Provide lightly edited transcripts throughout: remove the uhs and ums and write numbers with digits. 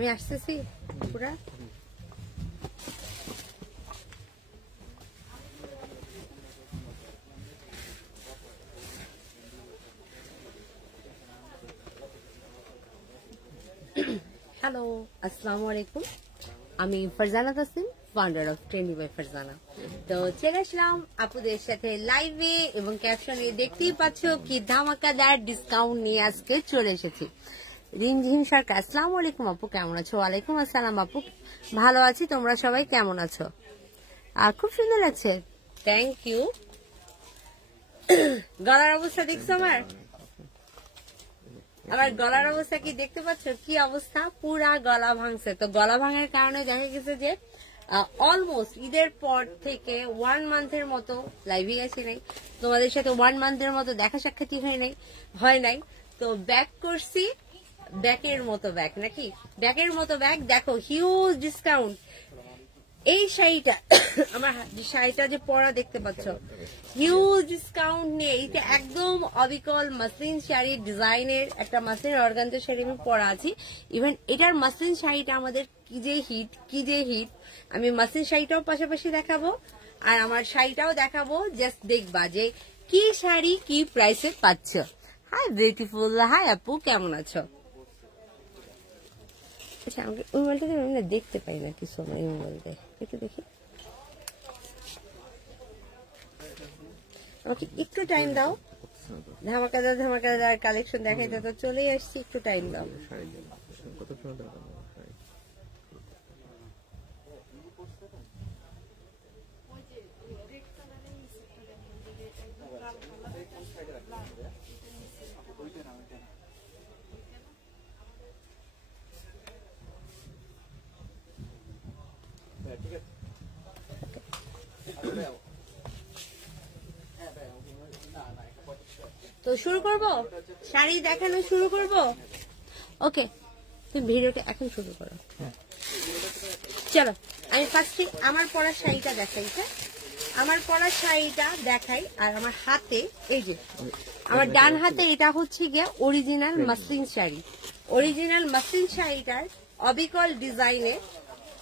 আমি আসতেছি পুরা। হ্যালো, আসসালামু আলাইকুম। আমি Farzana Tasnim, founder of Trendy by Farzana. তো চলে আসলাম আপুদের সাথে লাইভে, এবং ক্যাপশনে দেখতেই পাচ্ছ কি ধামাকাদার ডিসকাউন্ট নিয়ে আজকে চলে এসেছি। রিমঝিম সরকার, আসসালামু আলাইকুম আপু, কেমন আছো? ওয়ালাইকুম আসসালাম আপু, ভালো আছি, তোমরা সবাই কেমন আছো? খুব সুন্দর লাগছে, থ্যাংক ইউ। গলার অবস্থা দেখছো আমার গলার অবস্থা কি দেখতে পাচ্ছ? কি অবস্থা, পুরা গলা ভাঙছে। তো গলা ভাঙার কারণে দেখা গেছে যে অলমোস্ট ঈদের পর থেকে 1 মান্থের মতো লাইভে আসি নাই, তোমাদের সাথে 1 মান্থের মতো দেখা সাক্ষাৎই হয় নাই। তো ব্যাক করছি, ব্যাকের মতো ব্যাক, নাকি ব্যাকের মতো ব্যাক। দেখো হিউজ ডিসকাউন্ট। এই শাড়িটা আমার শাড়িটা যে পরা দেখতে পাচ্ছ, হিউজ ডিসকাউন্ট নিয়ে এইটা একদম অবিকল মাসলিন শাড়ির ডিজাইনের একটা মাসলিন অর্গানজা শাড়ি আমি পরা আছি। ইভেন এটার মাসলিন শাড়িটা আমাদের কি যে হিট। আমি মাসলিন শাড়িটাও পাশাপাশি দেখাবো, আর আমার শাড়িটাও দেখাবো। জাস্ট দেখবা যে কি শাড়ি কি প্রাইসে পাচ্ছ। হাই বিউটিফুল, হাই আপু, কেমন আছো? আচ্ছা, আমাকে ওই মোবাইলটা আমি না দেখতে পাই না কিছু, আমার এই মোবাইলটা একটু দেখি। আমাকে একটু টাইম দাও, ধামাকাদার কালেকশন দেখাইতে তো চলেই আসছি, একটু টাইম দাও। তো শুরু করব, শাড়ি দেখানো শুরু করব। ওকে, তুমি ভিডিওটা এখন শুরু করো। চলো, আমি ফার্স্টে আমার পরা শাড়িটা দেখাই। হ্যাঁ, আমার পরা শাড়িটা দেখাই। আর আমার হাতে এই যে আমার ডান হাতে এটা হচ্ছে গিয়ে original muslin sari. Original muslin শাড়িটার অবিকল ডিজাইনে।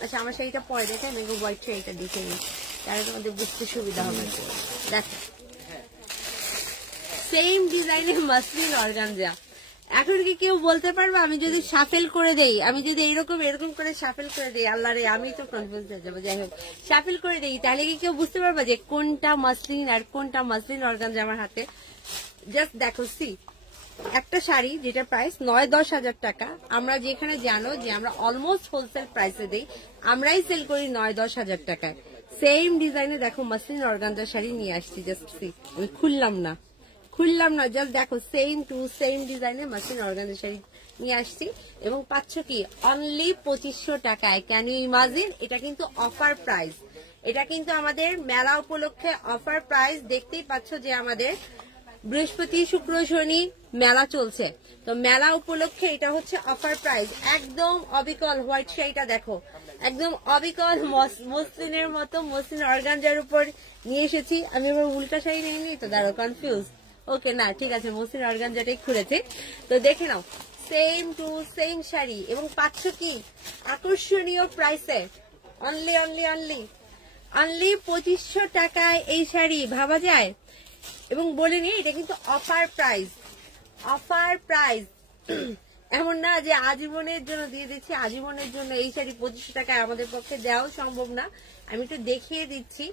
আচ্ছা, আমার শাড়িটা পরে দেখে আমি হোয়াইট শাড়িটা দেখে নিই, তাহলে তোমাদের বুঝতে সুবিধা হবে। দেখো, সেম ডিজাইনের মাসলিন অর্গানজা। এখন কি কেউ বলতে পারবে আমি যদি শাফেল করে দেই, আমি যদি এরকম করে শাফেল করে দেই, আল্লাহ রে আমি তো কনফিউজ হয়ে যাবো। যাই হোক, শাফেল করে দেই, তাহলে কি কেউ বুঝতে পারবে যে কোনটা মাসলিন আর কোনটা মাসলিন অর্গানজা আমার হাতে? জাস্ট দেখো, সি একটা শাড়ি যেটা প্রাইস 9-10 হাজার টাকা, আমরা যেখানে জানো যে আমরা অলমোস্ট হোলসেল প্রাইসে দেই, আমরাই সেল করি 9-10 হাজার টাকায়। সেম ডিজাইনে দেখো মাসলিন অর্গানজা শাড়ি নিয়ে আসছি। জাস্ট সি, আমি খুললাম না, জাস্ট দেখো, সেম টু সেম ডিজাইনে মাসলিন অর্গানজা শাড়ি নিয়ে আসছি। এবং পাচ্ছ কি অনলি 2500 টাকায়। Can you imagine? এটা কিন্তু অফার প্রাইস, এটা কিন্তু আমাদের মেলা উপলক্ষে অফার প্রাইস। দেখতেই পাচ্ছ যে আমাদের বৃহস্পতি শুক্র শনি মেলা চলছে, তো মেলা উপলক্ষে এটা হচ্ছে অফার প্রাইস। একদম অবিকল হোয়াইট শাড়িটা দেখো, একদম অবিকল মসলিনের মতো মসলিন অর্গানজার উপর নিয়ে এসেছি। আমি এবার উল্টা শাড়ি নিয়ে তো দাঁড়ো, কনফিউজ। ওকে, না ঠিক আছে, মসলিন অর্গানজাটাই খুলেছে। তো দেখে নাও, সেম টু সেম শাড়ি, এবং পাচ্ছ কি আকর্ষণীয় প্রাইসে। অনলি 2500 টাকায় এই শাড়ি, ভাবা যায়? এবং বলে নি এটা কিন্তু অফার প্রাইস। এমন না যে আজীবনের জন্য দিয়ে দিচ্ছি, আজীবনের জন্য এই শাড়ি 2500 টাকায় আমাদের পক্ষে দেওয়াও সম্ভব না। আমি একটু দেখিয়ে দিচ্ছি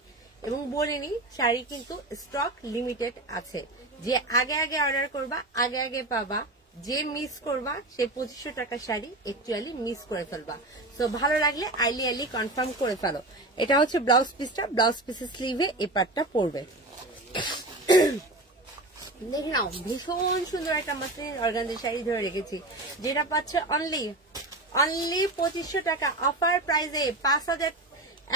এবং বলে নি শাড়ি কিন্তু স্টক লিমিটেড আছে। যে আগে অর্ডার করবা, আগে পাবা। যে মিস করবা সে 2500 টাকার শাড়ি একচুয়ালি মিস করে ফেলবা। তো ভালো লাগলে আইলি কনফার্ম করে ফেলো। এটা হচ্ছে ব্লাউজ পিসটা, ব্লাউজ পিসের স্লিভে এই পার্টটা পড়বে। দেখে নাও, ভীষণ সুন্দর একটা মাসলিন অর্গানজা শাড়ি ধরে রেখেছি, যেটা পাচ্ছে অনলি 2500 টাকা অফার প্রাইসে। 5000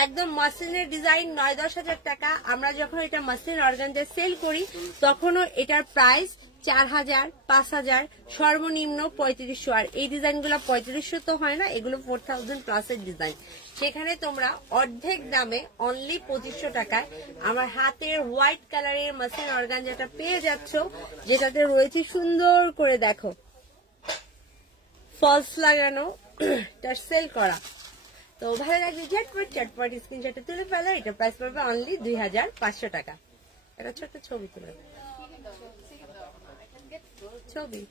একদম মাসলিনের ডিজাইন 9-10 হাজার টাকা। আমরা যখন এটা মাসলিন অর্গানজা সেল করি তখনও এটার প্রাইস 4000, 5000, সর্বনিম্ন 3500। আর এই ডিজাইনগুলো 3500 তো হয় না, এগুলো 4000 প্লাসের ডিজাইন। সেখানে তোমরা অর্ধেক দামে অনলি 2500 টাকায় আমার হাতের হোয়াইট কালারের মাসলিন অর্গানজাটা পেয়ে যাচ্ছ, যেটাতে রয়েছে সুন্দর করে দেখো ফলস লাগানো টার্সেল করা। তো ভালো লাগবে ঝটপট চটপট স্ক্রিনশটে তুলে ফেলো। এটা প্রাইস পড়বে অনলি 2500 টাকা। একটা ছোট্ট ছবি তুলে ছবি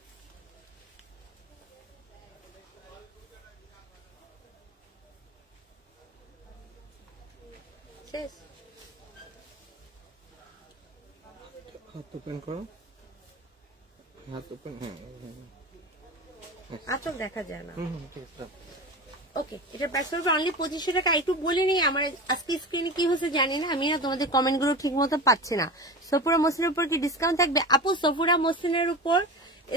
শেষ। হাত ওপেন করো, হাত ওপেন। আচক দেখা যায় না। ঠিক আছে। ওকে, এটা প্রাইস পড়বে অনলি 2500 টাকা। একটু বলে নিই, আমার আজকে স্ক্রিনে কি হচ্ছে জানি না, আমি না তোমাদের কমেন্ট গুলো ঠিক মতো পাচ্ছি না। সফুরা মসলিনের উপর কি ডিসকাউন্ট থাকবে? আপু সফুরা মসলিনের উপর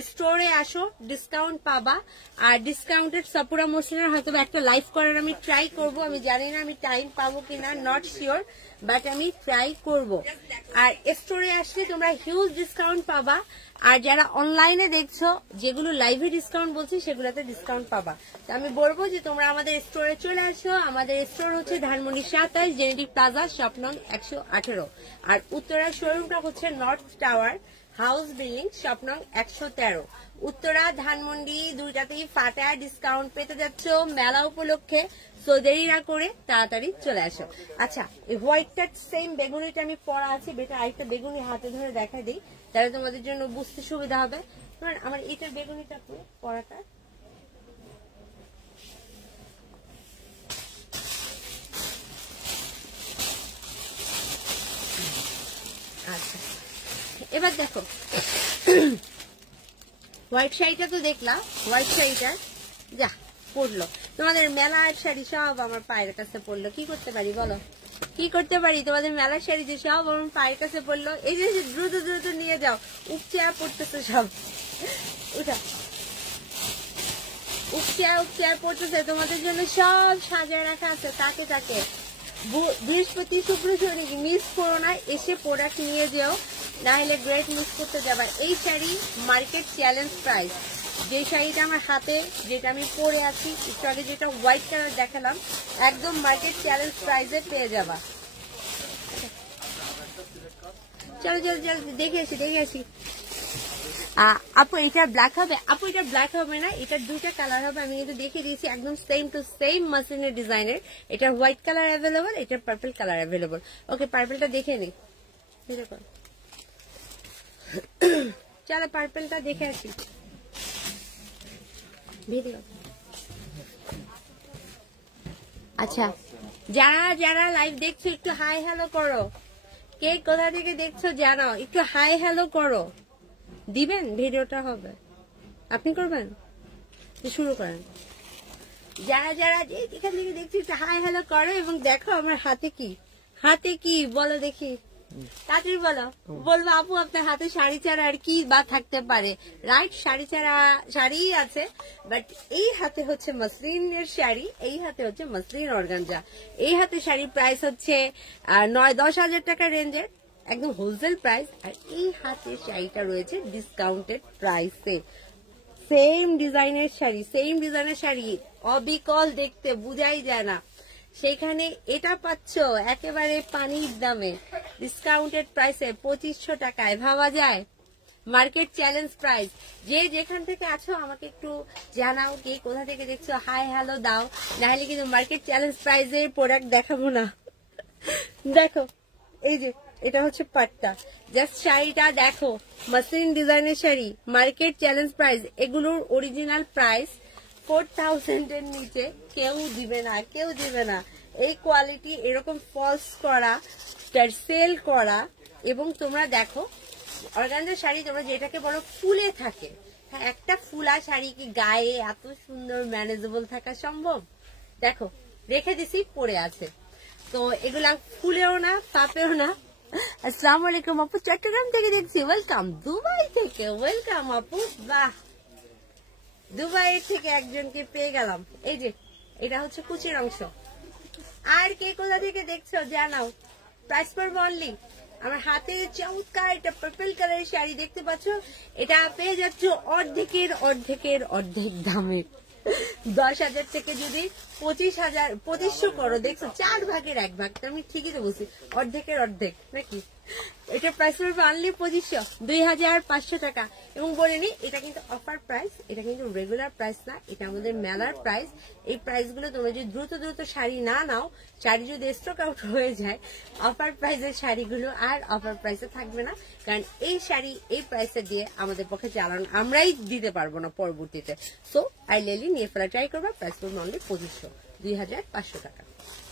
স্টোরে আসো, ডিসকাউন্ট পাবা। আর ডিসকাউন্টেড সফুরা মসলিনের হয়তো একটা লাইভ করার আমি ট্রাই করব, আমি জানি না আমি টাইম পাবো কিনা, নট শিওর, বাট আমি ট্রাই করব। আর স্টোরে আসলে তোমরা হিউজ ডিসকাউন্ট পাবা। আর যারা অনলাইনে দেখছো, যেগুলো লাইভে ডিসকাউন্ট বলছি সেগুলোতে ডিসকাউন্ট পাবা। তো আমি বলবো যে তোমরা আমাদের স্টোরে চলে আসো। আমাদের স্টোর হচ্ছে ধানমন্ডি 27 জেনেটিক প্লাজা, শপ নং 118। আর উত্তরা শোরুমটা হচ্ছে north tower house building, shop নং 113। উত্তরা ধানমন্ডি দুইটাতেই ফাটা ডিসকাউন্ট পেতে যাচ্ছ মেলা উপলক্ষে। সো দেরি না করে তাড়াতাড়ি চলে আসো। আচ্ছা, এই হোয়াইটটা সেম বেগুনিটা আমি পরা আছে, বেটা আরেকটা বেগুনি হাতে ধরে দেখা দিই, তাহলে তোমাদের জন্য বুঝতে সুবিধা হবে। আমার এটার বেগুনিটা পরাটা আচ্ছা, এবার দেখো হোয়াইট শাড়িটা তো দেখলাম, হোয়াইট শাড়িটা যা পড়লো, তোমাদের মেলার শাড়ি সব আমার পায়ের কাছে পড়লো। কি করতে পারি বলো, কি করতে পারি? তোমাদের মেলার শাড়ি যে সব আমার পায়ের কাছে পড়লো। এই যে দ্রুত দ্রুত নিয়ে যাও, উপচেয়া পড়তেছে সব, উঠা উপচেয়া পড়তেছে। তোমাদের জন্য সব সাজায় রাখা আছে তাকে তাকে। বৃহস্পতি শুক্র শনি মিস করো না, এসে প্রোডাক্ট নিয়ে যেও, না হলে গ্রেট মিস করতে যাবা। এই শাড়ি মার্কেট চ্যালেঞ্জ প্রাইস। যে শাড়িটা আমার হাতে, যেটা আমি পরে আছি একটু আগে, যেটা হোয়াইট কালার দেখালাম, একদম মার্কেট চ্যালেঞ্জ প্রাইসে পেয়ে যাবা। চলো চলো চলো দেখে আসি। আপু এটা ব্ল্যাক হবে? আপু এটা ব্ল্যাক হবে না, এটা দুটো কালার হবে। আমি কিন্তু দেখিয়ে দিয়েছি একদম সেম টু সেম মাসলিনের ডিজাইনের। এটা হোয়াইট কালার অ্যাভেলেবল, এটা পার্পল কালার অ্যাভেলেবল। ওকে, পার্পলটা দেখে নি, চলো পার্পলটা দেখে আসি। ভিডিও আচ্ছা, যারা যারা লাইভ দেখছো একটু হাই হ্যালো করো। কে কোথা থেকে দেখছো জানাও, একটু হাই হ্যালো করো। দিবেন, ভিডিওটা হবে, আপনি করবেন, শুরু করেন। যারা যারা এখান থেকে দেখছি একটু হাই হ্যালো করো। এবং দেখো আমার হাতে কি বলো দেখি, তাড়াতাড়ি বলো। বলবো আপু আপনার হাতে শাড়ি ছাড়া আর কি বা থাকতে পারে? রাইট, শাড়ি ছাড়া শাড়ি আছে, বাট এই হাতে হচ্ছে মসলিনের শাড়ি, এই হাতে হচ্ছে মসলিন অর্গানজা। এই হাতে শাড়ির প্রাইস হচ্ছে 9-10 হাজার টাকা রেঞ্জের, একদম হোলসেল প্রাইস। আর এই হাতের শাড়িটা রয়েছে ডিসকাউন্টেড প্রাইসে। সেম ডিজাইনের শাড়ি, অবিকল দেখতে, বুঝাই যায় না। সেখানে এটা পাচ্ছ একেবারে পানির দামে, ডিসকাউন্টেড প্রাইসে 2500 টাকায়। ভাবা যায়? Market challenge price. যে যেখান থেকে আছো আমাকে একটু জানাও, কে কোথা থেকে দেখছো, হাই হ্যালো দাও, নাহলে কিন্তু মার্কেট চ্যালেঞ্জ প্রাইসের প্রোডাক্ট দেখাবো না। দেখো এই যে এটা হচ্ছে পাট্টা, জাস্ট শাড়িটা দেখো, মাসলিন ডিজাইনের শাড়ি, মার্কেট চ্যালেঞ্জ প্রাইস। এগুলোর অরিজিনাল প্রাইস 4000 এর নিচে কেউ দিবে না। এই কোয়ালিটি, এরকম ফলস করা, টার্সেল করা। এবং তোমরা দেখো অর্গানজা শাড়ি তোমরা যেটাকে বলো ফুলে থাকে, হ্যাঁ, একটা ফুলা শাড়ি কি গায়ে এত সুন্দর ম্যানেজেবল থাকা সম্ভব? দেখো রেখে দিছি, পরে আছে। তো এগুলা ফুলেও না, পাপেও না। আসসালামু আলাইকুম আপু, চট্টগ্রাম থেকে দেখছি, ওয়েলকাম। দুবাই থেকে ওয়েলকাম আপু, বাহ, দুবাইয়ের থেকে একজনকে পেয়ে গেলাম। এই যে এটা হচ্ছে কুচির অংশ। আর কে কোথা থেকে দেখছো জানাও। প্রাইস পড়বে অনলি, আমার হাতে চমৎকার এটা পার্পল কালারের শাড়ি দেখতে পাচ্ছ, এটা পেয়ে যাচ্ছ অর্ধেক দামে। 10,000 থেকে যদি 2500 করো, দেখছো 4 ভাগের 1 ভাগ, আমি ঠিকই তো বলছি, অর্ধেকের অর্ধেক নাকি। এটা প্রাইস পড়বে অনলি 2500, 2500 টাকা। এবং বলে নি এটা কিন্তু অফার প্রাইস, এটা কিন্তু রেগুলার প্রাইস না, এটা আমাদের মেলার প্রাইস। এই প্রাইস গুলো তোমরা যদি দ্রুত দ্রুত শাড়ি না নাও, শাড়ি যদি স্টক আউট হয়ে যায়, অফার প্রাইসের শাড়িগুলো আর অফার প্রাইসে থাকবে না। কারণ এই শাড়ি এই প্রাইসে দিয়ে আমাদের পক্ষে চালান আমরাই দিতে পারবো না পরবর্তীতে। সো আইলেলি নিয়ে ফেলা ট্রাই করবা, প্রাইস পড়বে অনলি 2500, 2500 টাকা।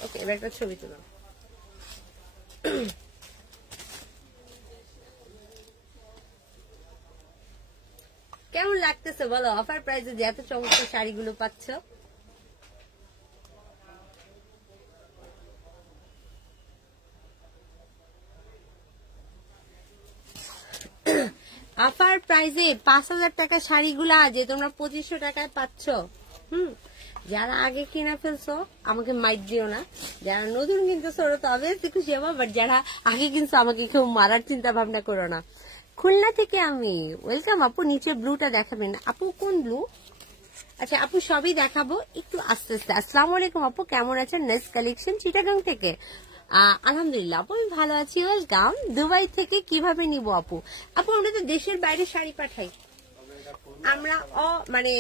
ওকে, এবার একটা ছবি তুলো। কেমন লাগতেছে বলো অফার প্রাইসে যে এত চমৎকার শাড়িগুলো পাচ্ছ? অফার প্রাইসে 5000 টাকা শাড়িগুলা যে তোমরা 2500 টাকায় পাচ্ছ। যারা আগে কিনা ফেলছো আমাকে মাইট দিও না, যারা নতুন কিনতেছো ওরা তো অবভিয়াসলি খুশি হবো, বাট যারা আগে কিনছো আমাকে কেউ মারার চিন্তা ভাবনা করো না। খুলনা থেকে আমি, ওয়েলকাম আপু। নিচে ব্লুটা দেখাবেন আপু, কোন ব্লু? আচ্ছা আপু সবই দেখাবো একটু আস্তে আস্তে। আসসালামু আলাইকুম আপু, কেমন আছেন? নেক্সট কালেকশন চিটাগাং থেকে। আলহামদুলিল্লাহ আপু, আমি ভালো আছি। ওয়েলকাম। দুবাই থেকে কিভাবে নিব আপু? আপু আমরা তো দেশের বাইরে শাড়ি পাঠাই, আমরা মানে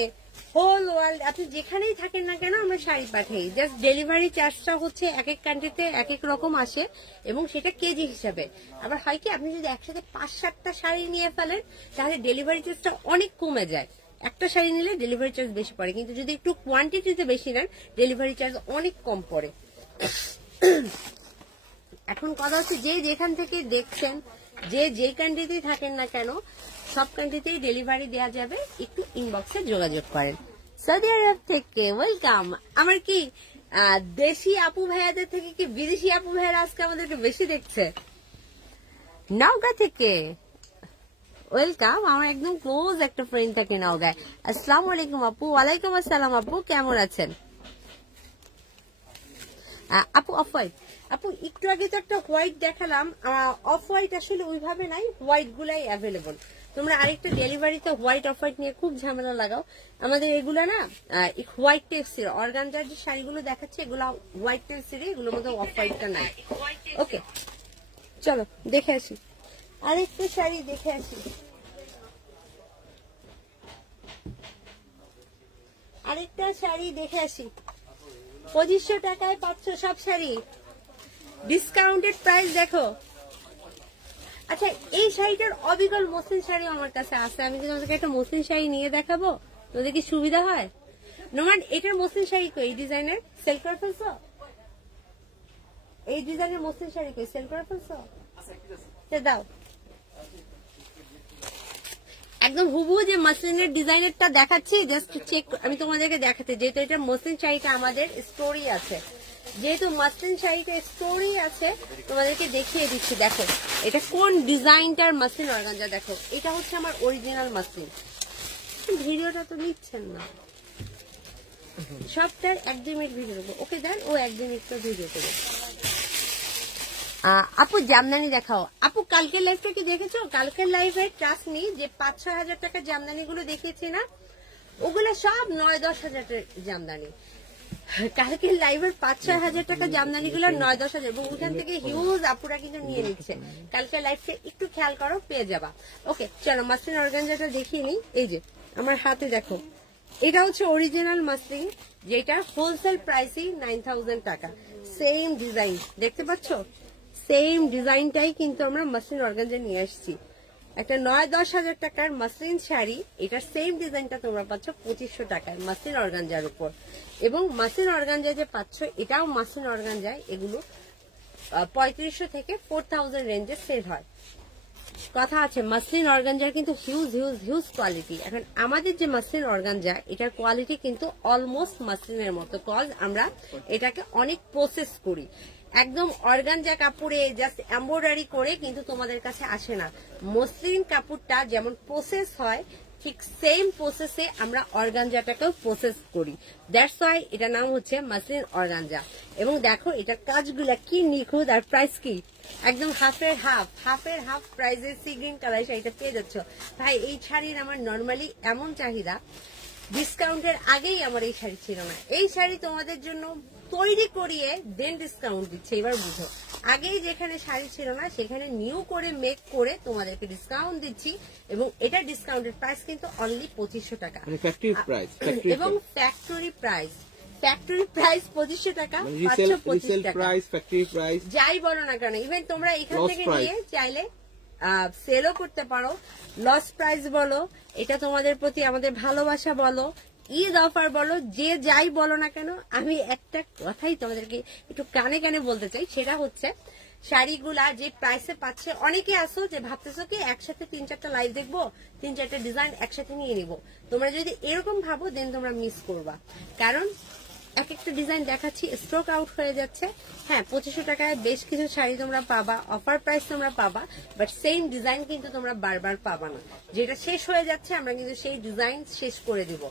হোল ওয়ার্ল্ড, আপনি যেখানেই থাকেন না কেন আমরা শাড়ি পাঠাই। জাস্ট ডেলিভারি চার্জটা হচ্ছে এক এক কান্ট্রিতে এক এক রকম আসে, এবং সেটা কেজি হিসাবে। আবার হয় কি, আপনি যদি একসাথে 5-7টা শাড়ি নিয়ে ফেলেন তাহলে ডেলিভারি চার্জটা অনেক কমে যায়। একটা শাড়ি নিলে ডেলিভারি চার্জ বেশি পড়ে, কিন্তু যদি একটু কোয়ান্টিটিতে বেশি নেন ডেলিভারি চার্জ অনেক কম পড়ে। এখন কথা হচ্ছে, যে যেখান থেকে দেখছেন, যে কান্ট্রিতেই থাকেন না কেন, সব কান্ট্রিতেই ডেলিভারি দেওয়া যাবে। একটু ইনবক্সে যোগাযোগ করেন। সৌদি আরব থেকে ওয়েলকাম। আমার কি দেশি আপু ভাইয়াদের থেকে কি বিদেশি আপু ভাইয়ারা আজকে আমাদেরকে বেশি দেখছে? নওগাঁ থেকে ওয়েলকাম। আমার একদম ক্লোজ একটা ফ্রেন্ড থাকে নওগাঁয়। আসসালামু আলাইকুম আপু। ওয়ালাইকুম আসসালাম আপু, কেমন আছেন? আপু অফ হোয়াইট, আপু একটু আগে তো একটা হোয়াইট দেখালাম, অফ হোয়াইট আসলে ওইভাবে নাই, হোয়াইট গুলাই অ্যাভেলেবল। তোমরা আরেকটা ডেলিভারিতে হোয়াইট অফ হোয়াইট নিয়ে খুব ঝামেলা লাগাও। আমাদের এগুলা না হোয়াইট টেক্সের অর্গানজার যে শাড়িগুলো দেখাচ্ছে এগুলো হোয়াইট টেক্সের, এগুলোর মধ্যে অফ হোয়াইটটা নাই। ওকে চলো দেখে আসি, আরেকটা শাড়ি দেখে আসি, আরেকটা শাড়ি দেখে আসি। 2500 টাকায় পাচ্ছ সব শাড়ি, ডিসকাউন্টেড প্রাইস দেখো। আচ্ছা এই শাড়িটার অবিকল মসলিন শাড়ি আমার কাছে আছে, আমি কি তোমাদেরকে একটা মসলিন শাড়ি নিয়ে দেখাবো? তোদের কি সুবিধা হয়? নোমান এটার মসলিন শাড়ি কই? এই ডিজাইনের সেল করে ফেলছো? এই ডিজাইনের মসলিন শাড়ি কই? সেল করে ফেলছো? দাও একদম হুবহু যে মসলিনের ডিজাইনেরটা দেখাচ্ছি, জাস্ট চেক আমি তোমাদেরকে দেখাতে, যেহেতু এটা মসলিন শাড়িটা আমাদের স্টোরি আছে, যেহেতু মসলিন শাড়িটা স্টোরি আছে তোমাদেরকে দেখিয়ে দিচ্ছি। দেখো এটা কোন ডিজাইনটার মসলিন অর্গানজা, দেখো এটা হচ্ছে আমার অরিজিনাল মসলিন। ভিডিওটা তো নিচ্ছেন না, সবটার 1-2 মিনিট ভিডিও দেবো। ওকে দেন, ও 1-2 মিনিট ভিডিও করবো। আপু জামদানি দেখাও। আপু কালকের লাইভটা কি দেখেছো? কালকের লাইভে ট্রাস্ট নেই যে 5-6 হাজার টাকার জামদানি গুলো দেখিয়েছি না, ওগুলো সব 9-10 হাজারের জামদানি। কালকের লাইভের 5-6 হাজার টাকা জামদানি গুলো 9-10 হাজার, এবং ওখান থেকে হিউজ আপুরা কিন্তু নিয়ে নিচ্ছে। কালকের লাইভটা একটু খেয়াল করো, পেয়ে যাবা। ওকে চলো মসলিন অর্গানজাটা দেখিয়ে নিই। এই যে আমার হাতে দেখো, এটা হচ্ছে অরিজিনাল মসলিন, যেটা হোলসেল প্রাইসই 9000 টাকা। সেম ডিজাইন দেখতে পাচ্ছ, সেম ডিজাইনটাই কিন্তু আমরা মসলিন অর্গানজা নিয়ে আসছি। একটা 9-10 হাজার টাকার মসলিন শাড়ি, এটার সেম ডিজাইনটা তোমরা পাচ্ছ 2500 টাকায় মসলিন অর্গানজার উপর। এবং মসলিন অর্গানজা যে পাচ্ছ এটাও মসলিন অর্গানজায়, এগুলো 3500 থেকে 4000 রেঞ্জে সেল হয়। কথা আছে মসলিন অর্গানজার কিন্তু হিউজ হিউজ হিউজ কোয়ালিটি। এখন আমাদের যে মসলিন অর্গানজা এটার কোয়ালিটি কিন্তু অলমোস্ট মসলিনের মতো, কজ আমরা এটাকে অনেক প্রসেস করি। একদম অর্গানজা কাপড়ে জাস্ট এমব্রয়ডারি করে কিন্তু তোমাদের কাছে আসে না। মসলিন কাপড়টা যেমন প্রসেস হয় ঠিক সেম প্রসেসে আমরা অর্গানজাটাকেও প্রসেস করি, দ্যাটস ওয়াই এটা নাম হচ্ছে মসলিন অর্গানজা। এবং দেখো এটার কাজগুলা কি নিখুঁত, আর প্রাইস কি একদম হাফের হাফ প্রাইসে সি গ্রিন কালার শাড়িটা পেয়ে যাচ্ছ। ভাই এই শাড়ির আমার নর্মালি এমন চাহিদা, ডিসকাউন্টের আগেই আমার এই শাড়ি ছিল না। এই শাড়ি তোমাদের জন্য তৈরি করিয়ে দেন ডিসকাউন্ট দিচ্ছে। এবার বুঝো, আগেই যেখানে শাড়ি ছিল না সেখানে নিউ করে মেক করে তোমাদেরকে ডিসকাউন্ট দিচ্ছি, এবং এটা ডিসকাউন্টেড প্রাইস কিন্তু অনলি 2500 টাকা, ফ্যাক্টরি প্রাইস, এবং ফ্যাক্টরি প্রাইস 2500 টাকা, 525 টাকা প্রাইস, ফ্যাক্টরি প্রাইস যাই বলো না কেন। ইভেন তোমরা এখান থেকে নিয়ে চাইলে সেলও করতে পারো, লস প্রাইস বলো, এটা তোমাদের প্রতি আমাদের ভালোবাসা বলো, ঈদ অফার বলো, যে যাই বলো না কেন, আমি একটা কথাই তোমাদেরকে একটু কানে কানে বলতে চাই, সেটা হচ্ছে শাড়িগুলা যে প্রাইসে পাচ্ছে, অনেকে আসো যে ভাবতেছো কি একসাথে 3-4টা লাইভ দেখবো, 3-4টা ডিজাইন একসাথে নিয়ে নিবো। তোমরা যদি এরকম ভাবো দেন তোমরা মিস করবা, কারণ এক একটা ডিজাইন দেখাচ্ছি স্টক আউট হয়ে যাচ্ছে। হ্যাঁ, 2500 টাকায় বেশ কিছু শাড়ি তোমরা পাবা, অফার প্রাইস তোমরা পাবা, বাট সেম ডিজাইন কিন্তু তোমরা বারবার পাবা না। যেটা শেষ হয়ে যাচ্ছে আমরা কিন্তু সেই ডিজাইন শেষ করে দিব।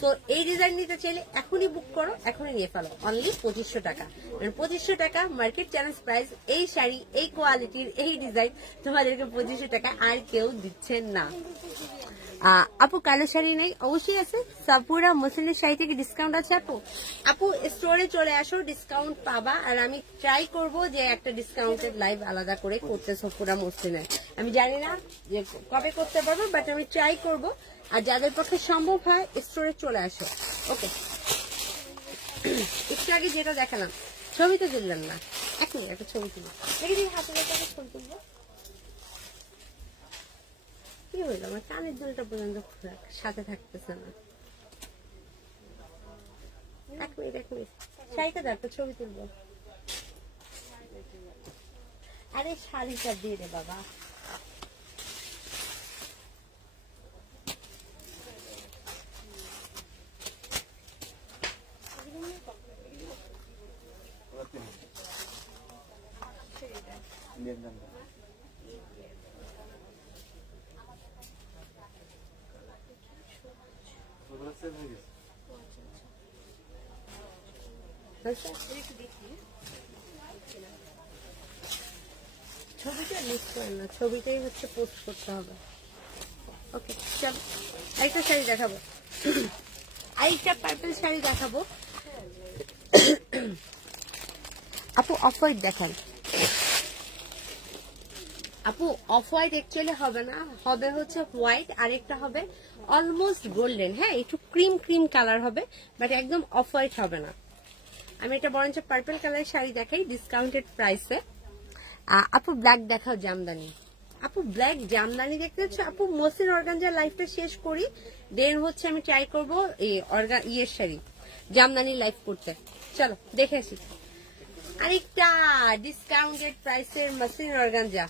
তো এই ডিজাইন নিতে চাইলে এখনই বুক করো, এখনই নিয়ে ফেলো, অনলি 2500 টাকা। 2500 টাকা মার্কেট চ্যালেঞ্জ প্রাইস। এই শাড়ি, এই কোয়ালিটির, এই ডিজাইন তোমাদেরকে 2500 টাকা আর কেউ দিচ্ছেন না। আপু কালো শাড়ি নেই? অবশ্যই আছে, সাপুরা মুসলিমের শাড়ি থেকে ডিসকাউন্ট আছে। আপু স্টোরে চলে আসো, ডিসকাউন্ট পাবা। আর আমি ট্রাই করব যে একটা ডিসকাউন্টেড লাইভ আলাদা করে করতে সাপুরা মুসলিমের। আমি জানি না যে কবে করতে পারবো, বাট আমি ট্রাই করব। আর যাদের পক্ষে সম্ভব হয় স্টোরে চলে আসো। ওকে, একটু আগে যেটা দেখালাম, ছবি তো তুললাম না, এক মিনিট একটা ছবি তুলি, দেখি হাতে ছবি তুলবো। কি হইল, আমার কানের দুলটা পর্যন্ত সাথে থাকতেছে না। এক মিনিট শাড়িটা দেখো, ছবি তুলবো। আরে শাড়িটা দিয়ে রে বাবা। ছবিটা লিস্ট করেন না, ছবিটাই হচ্ছে পোস্ট করতে হবে। ওকে, চলো আরেকটা শাড়ি দেখাবো, আরেকটা পার্পল শাড়ি দেখাবো। আপু অফ হোয়াইট দেখান। আপু অফ হোয়াইট অ্যাকচুয়ালি হবে না, হবে হচ্ছে হোয়াইট, আরেকটা হবে অলমোস্ট গোল্ডেন। হ্যাঁ, একটু ক্রিম ক্রিম কালার হবে, বাট একদম অফ হোয়াইট হবে না। আমি এটা বরঞ্চ পার্পল কালারের শাড়ি দেখাই ডিসকাউন্টেড প্রাইসে। আপু ব্ল্যাক দেখাও, জামদানি। আপু ব্ল্যাক জামদানি দেখতে পাচ্ছ? আপু মসলিন অর্গানজার লাইফটা শেষ করি, দেন হচ্ছে আমি ট্রাই করবো ইয়ের শাড়ি জামদানি লাইফ করতে। চলো দেখে আসি। আরেকটা ডিসকাউন্টেড প্রাইসের মসলিন অর্গানজা,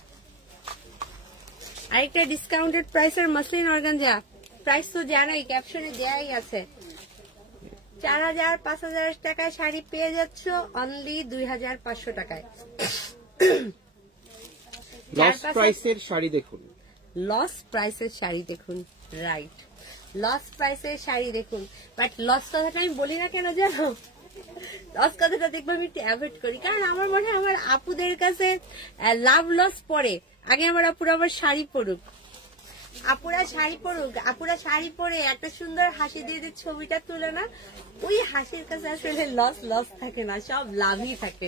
আরেকটা ডিসকাউন্টেড প্রাইসের মসলিন অর্গানজা। প্রাইস তো জানোই, ক্যাপশনে দেয়াই আছে। 4000-5000 টাকায় শাড়ি পেয়ে যাচ্ছ অনলি 2500 টাকায়। লস প্রাইসের শাড়ি দেখুন, লস প্রাইসের শাড়ি দেখুন, রাইট, লস প্রাইসের শাড়ি দেখুন। বাট লস কথাটা আমি বলি না কেন জানো? লস কথাটা দেখবো আমি একটু অ্যাভয়েড করি, কারণ আমার মনে হয় আমার আপুদের কাছে লাভ লস পরে। আগে আমার আপুরা আবার শাড়ি পরুক, আপুরা শাড়ি পরুক, আপুরা শাড়ি পরে একটা সুন্দর হাসি দিয়ে যে ছবিটা তুলে না, ওই হাসির কাছে আসলে লস লস থাকে না, সব লাভই থাকে।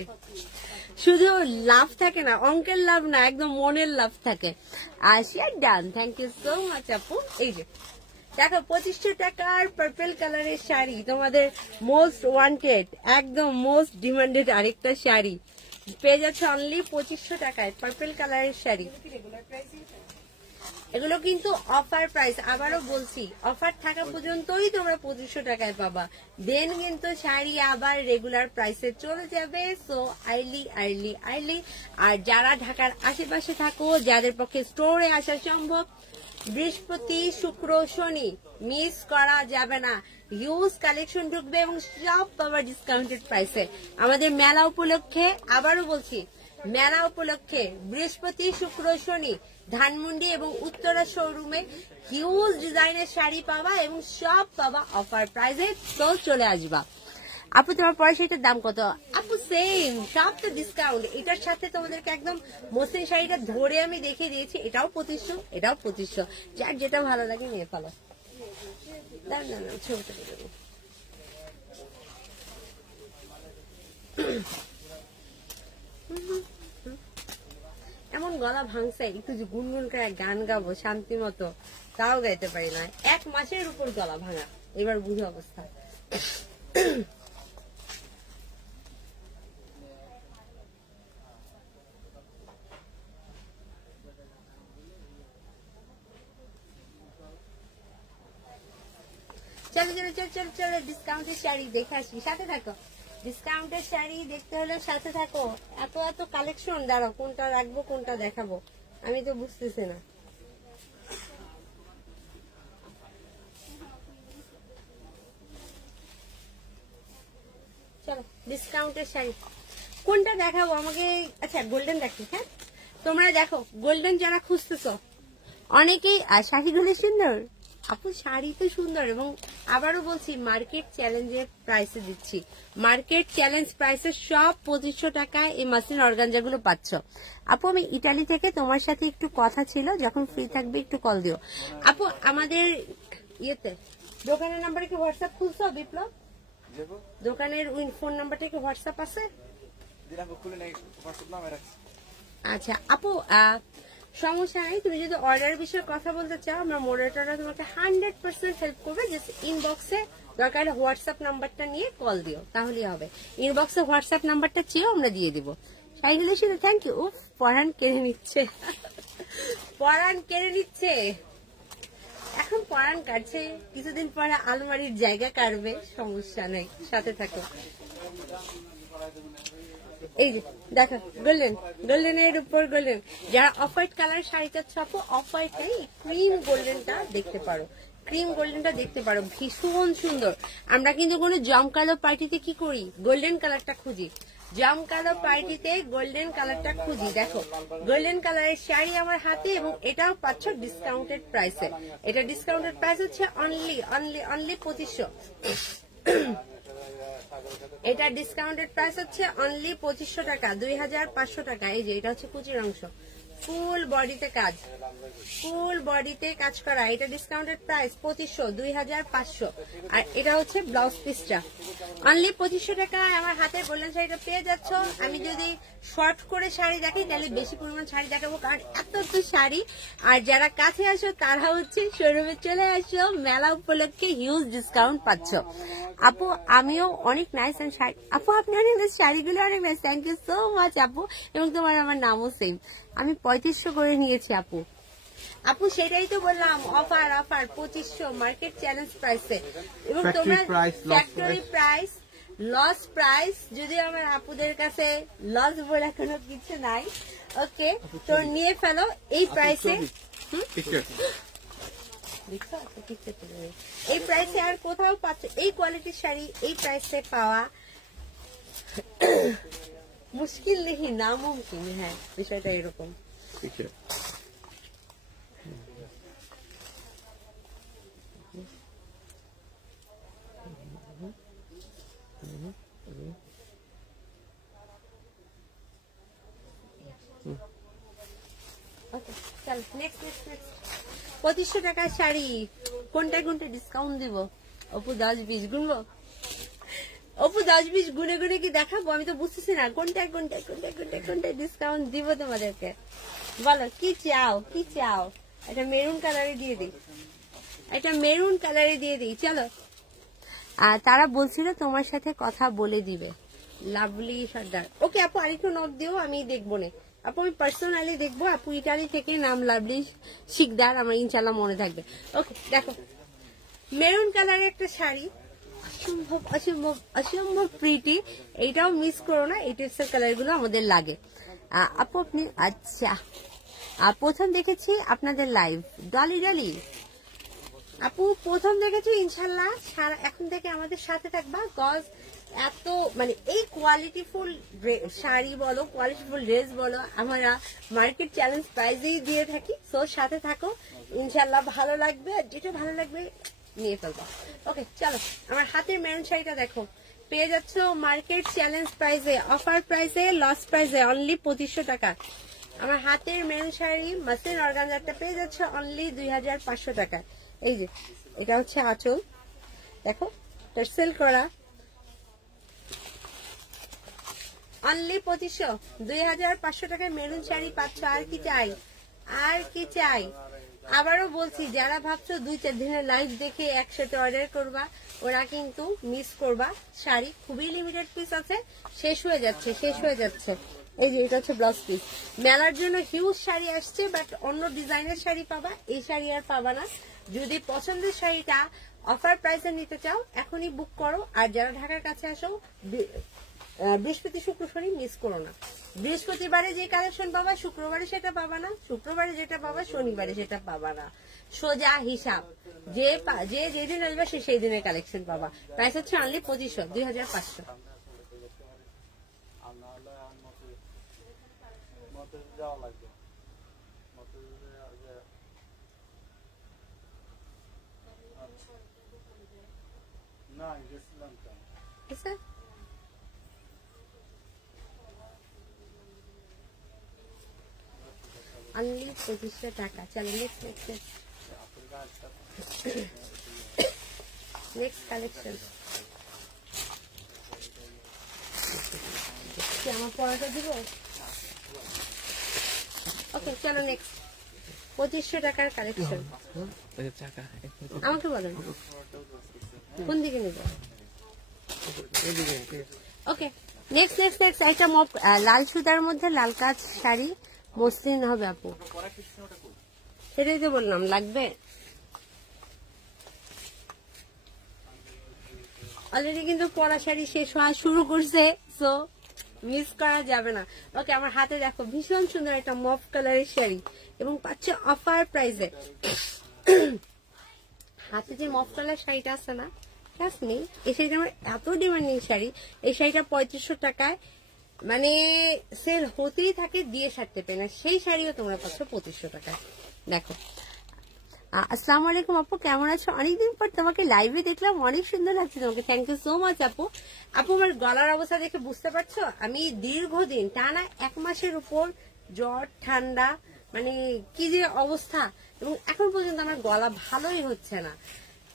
শুধু লাভ থাকে না, অঙ্কের লাভ না, একদম মনের লাভ থাকে। আর share done, thank you so much আপু। এই যে দেখো 2500 টাকার পার্পল কালারের শাড়ি, তোমাদের মোস্ট ওয়ান্টেড, একদম মোস্ট ডিমান্ডেড আরেকটা শাড়ি পেয়ে যাচ্ছে অনলি 2500 টাকায়, পার্পল কালারের শাড়ি। এগুলো কিন্তু অফার প্রাইস, আবারও বলছি অফার থাকা পর্যন্তই তোমরা 2500 টাকায় পাবা, দেন কিন্তু শাড়ি আবার রেগুলার প্রাইসে চলে যাবে। So early early early. আর যারা ঢাকার আশেপাশে থাকো, যাদের পক্ষে স্টোরে আসা সম্ভব, বৃহস্পতি শুক্র শনি মিস করা যাবে না। হিউজ কালেকশন ঢুকবে এবং সব পাবা ডিসকাউন্টেড প্রাইসে। আমাদের মেলা উপলক্ষে, আবারও বলছি মেলা উপলক্ষে বৃহস্পতি শুক্র শনি ধানমন্ডি এবং উত্তরা শোরুমে হিউজ ডিজাইনের শাড়ি পাবা এবং সব পাবা অফার প্রাইসে। তো চলে আসবা। আপু তোমার পরে সেটার দাম কত? আপু সেম, সব তো ডিসকাউন্ট। এটার সাথে তোমাদেরকে একদম মসলিন শাড়িটা ধরে আমি দেখিয়ে দিয়েছি, এটাও 2500, এটাও 2500, যার যেটা ভালো লাগে নিয়ে ফেলো। না না ছবিটা দেবো। এমন গলা ভাঙছে, একটু যে গুনগুন করে গান গাবো শান্তি মতো, তাও গাইতে পারি না। 1 মাসের উপর গলা ভাঙা, এবার বুঝো অবস্থা। চলো চলো চলো চলো চলো ডিসকাউন্টের শাড়ি দেখে আসি, সাথে থাকো। ডিসকাউন্টের শাড়ি দেখতে হলে সাথে থাকো। এত এত কালেকশন, দাঁড়াও কোনটা রাখবো কোনটা দেখাবো আমি তো বুঝতেছি না। চলো ডিসকাউন্টের শাড়ি কোনটা দেখাবো আমাকে। আচ্ছা গোল্ডেন দেখি, হ্যাঁ তোমরা দেখো গোল্ডেন যারা খুঁজতেছো অনেকেই। আর শাড়িগুলো সুন্দর আপু, শাড়ি তো সুন্দর, এবং আবারও বলছি মার্কেট চ্যালেঞ্জের প্রাইসে দিচ্ছি। মার্কেট চ্যালেঞ্জ প্রাইসে সব 2500 টাকায় এই মাসলিন অর্গানজা গুলো পাচ্ছ। আপু আমি ইটালি থেকে, তোমার সাথে একটু কথা ছিল, যখন ফ্রি থাকবে একটু কল দিও। আপু আমাদের ইয়েতে দোকানের নাম্বারে কি হোয়াটসঅ্যাপ খুলছো বিপ্লব? দোকানের ফোন নাম্বারটা কি হোয়াটসঅ্যাপ আছে? আচ্ছা আপু সমস্যা নাই, তুমি যদি অর্ডার বিষয়ে কথা বলতে চাও আমরা মডারেটররা তোমাকে 100% হেল্প করবে। জাস্ট ইনবক্সে দরকার হোয়াটসঅ্যাপ নাম্বারটা নিয়ে কল দিও, তাহলেই হবে। ইনবক্সে হোয়াটসঅ্যাপ নাম্বারটা চেয়েও আমরা দিয়ে দিব। শাড়িগুলো শুধু থ্যাংক ইউ। উফ পরান কেড়ে নিচ্ছে, পরান কেড়ে নিচ্ছে। এখন পরান কাটছে, কিছুদিন পরে আলমারির জায়গা কাটবে, সমস্যা নেই, সাথে থাকো। এই যে দেখো গোল্ডেন, গোল্ডেনের উপর গোল্ডেন। যারা অফ হোয়াইট কালার শাড়ি চাচ্ছ আপু, অফ হোয়াইট নেই, ক্রিম গোল্ডেনটা দেখতে পারো, ক্রিম গোল্ডেনটা দেখতে পারো, ভীষণ সুন্দর। আমরা কিন্তু কোনো জমকালো পার্টিতে কি করি, গোল্ডেন কালারটা খুঁজি, জমকালো পার্টিতে গোল্ডেন কালারটা খুঁজি। দেখো গোল্ডেন কালারের শাড়ি আমার হাতে, এবং এটাও পাচ্ছ ডিসকাউন্টেড প্রাইসে। এটা ডিসকাউন্টেড প্রাইস হচ্ছে অনলি অনলি অনলি 2500। এটা ডিসকাউন্টেড প্রাইস হচ্ছে অনলি 2500 টাকা, 2500 টাকা। এই যে এটা হচ্ছে কুচির অংশ, ফুল বডিতে কাজ, ফুল বডিতে কাজ করা। এটা ডিসকাউন্টেড প্রাইস 2500, 2500। আর এটা হচ্ছে ব্লাউজ পিসটা অনলি 2500 টাকা। আমার হাতে গোল্ডেন শাড়িটা পেয়ে যাচ্ছ। আমি যদি শর্ট করে শাড়ি দেখাই তাহলে বেশি পরিমাণ শাড়ি দেখাবো, কারণ এত তো শাড়ি। আর যারা কাছে আসো তারা হচ্ছে শোরুমে চলে আসো, মেলা উপলক্ষে হিউজ ডিসকাউন্ট পাচ্ছ। আপু আমিও অনেক নাইস শাড়ি, আপু আপনি অনেক শাড়িগুলো অনেক nice, thank you so much আপু। এবং তোমার আমার নামও সেম, আমি 3500 করে নিয়েছি আপু। আপু সেটাই তো বললাম, অফার অফার 2500 মার্কেট চ্যালেঞ্জ প্রাইসে। এবং তোমরা ফ্যাক্টরি প্রাইস, লস প্রাইস, যদি আমার আপুদের কাছে লস বলে কোনো কিছু নাই। ওকে তো নিয়ে ফেলো এই প্রাইসে। এই প্রাইসে আর কোথাও পাচ্ছ এই কোয়ালিটির শাড়ি এই প্রাইসে পাওয়া মুশকিল দেখি, নামুমকিন। হ্যাঁ বিষয়টা এরকম। চল নেক্সট নেক্সট নেক্সট। 2500 টাকার শাড়ি কোনটা কোনটা ডিসকাউন্ট দিব? অপু 10-20 গুনবো, অপু 10-20 গুনে গুনে কি দেখাবো? আমি তো বুঝতেছি না কোনটা কোনটা কোনটা কোনটা কোনটা ডিসকাউন্ট দিব তোমাদেরকে। বলো কি চাও কি চাও? এটা মেরুন কালারে দিয়ে দিই, এটা মেরুন কালারে দিয়ে দিই। চলো। আর তারা বলছিল তোমার সাথে কথা বলে দিবে, লাভলি সর্দার। ওকে আপু আরেকটু নোট দিও, আমি দেখবো না আপু, আমি পার্সোনালি দেখবো। আপু ইটালি থেকে, নাম লাভলি শিকদার, আমার ইনশাল্লাহ মনে থাকবে। ওকে দেখো মেরুন কালারের একটা শাড়ি, অসম্ভব অসম্ভব অসম্ভব প্রিটি। এইটাও মিস করো না, এই টেক্সচার কালার গুলো আমাদের লাগে। আপু আপনি আচ্ছা প্রথম দেখেছি আপনাদের লাইভ, ডলি ডলি আপু প্রথম দেখেছি। ইনশাল্লাহ এখন থেকে আমাদের সাথে থাকবা। গজ এত মানে এই কোয়ালিটিফুল শাড়ি বলো, কোয়ালিটিফুল ড্রেস বলো, আমরা মার্কেট চ্যালেঞ্জ প্রাইজেই দিয়ে থাকি। সো সাথে থাকো, ইনশাল্লাহ ভালো লাগবে, যেটা ভালো লাগবে নিয়ে ফেলবো। ওকে চলো, আমার হাতের মেরুন শাড়িটা দেখো, পেয়ে যাচ্ছ মার্কেট চ্যালেঞ্জ প্রাইজে, অফার প্রাইসে, লস প্রাইসে অনলি 2500 টাকা। আমার হাতের মেরুন শাড়ি মাসলিন অর্গানজাটা পেয়ে যাচ্ছে অনলি 2500 টাকা। এই যে এটা হচ্ছে আঁচল, দেখো টার্সেল করা, অনলি 2500, 2500 টাকায় মেরুন শাড়ি পাচ্ছ। আর কি চাই, আর কি চাই। আবারও বলছি, যারা ভাবছো 2-4 দিনের লাইভ দেখে একসাথে অর্ডার করবা, ওরা কিন্তু মিস করবা। শাড়ি খুবই লিমিটেড পিস আছে, শেষ হয়ে যাচ্ছে, শেষ হয়ে যাচ্ছে। এই যে এটা হচ্ছে ব্লাউজ পিস। মেলার জন্য হিউজ শাড়ি আসছে, বাট অন্য ডিজাইনের শাড়ি পাবা, এই শাড়ি আর পাবা না। যদি পছন্দের শাড়িটা অফার প্রাইসে নিতে চাও, এখনই বুক করো। আর যারা ঢাকার কাছে আসো, বৃহস্পতি শুক্র শনি মিস করো না। বৃহস্পতিবারে যে কালেকশন পাবা, শুক্রবারে সেটা পাবা না, শুক্রবারে যেটা পাবা, শনিবারে সেটা পাবা না। সোজা হিসাব, যে যেদিন আসবে সে সেই দিনের কালেকশন পাবা। প্রাইস হচ্ছে অনলি 2500, 2500। অনলি 2500 টাকা। চলো নেক্সট কালেকশন। আমার পড়াটা দিব। ওকে চলো নেক্সট 2500 টাকার কালেকশন। আমাকে বলেন কোন দিকে নিব। ওকে নেক্সট একটা লাল সুতার মধ্যে লাল কাজ শাড়ি, মসলিন হবে আপু। সেটাই তো বললাম লাগবে। অলরেডি কিন্তু পরা শাড়ি শেষ হওয়া শুরু করছে, সো মিস করা যাবে না। ওকে আমার হাতে দেখো ভীষণ সুন্দর একটা মফ কালারের শাড়ি এবং পাচ্ছে অফার প্রাইসে। হাতে যে মফ কালার শাড়িটা আছে না, নেই এই শাড়িটা আমার এত ডিমান্ডিং শাড়ি। এই শাড়িটা 3500 টাকায় মানে সেল হতেই থাকে, দিয়ে সারতে পারে না। সেই শাড়িও তোমরা পাচ্ছ 2500 টাকায়। দেখো আসসালামু আলাইকুম আপু, কেমন আছো? অনেকদিন পর তোমাকে লাইভে দেখলাম, অনেক সুন্দর লাগছে তোমাকে। থ্যাংক ইউ সো মাচ আপু। আপু আমার গলার অবস্থা দেখে বুঝতে পারছো, আমি দীর্ঘদিন টানা 1 মাসের উপর জ্বর ঠান্ডা মানে কি যে অবস্থা, এবং এখন পর্যন্ত আমার গলা ভালোই হচ্ছে না।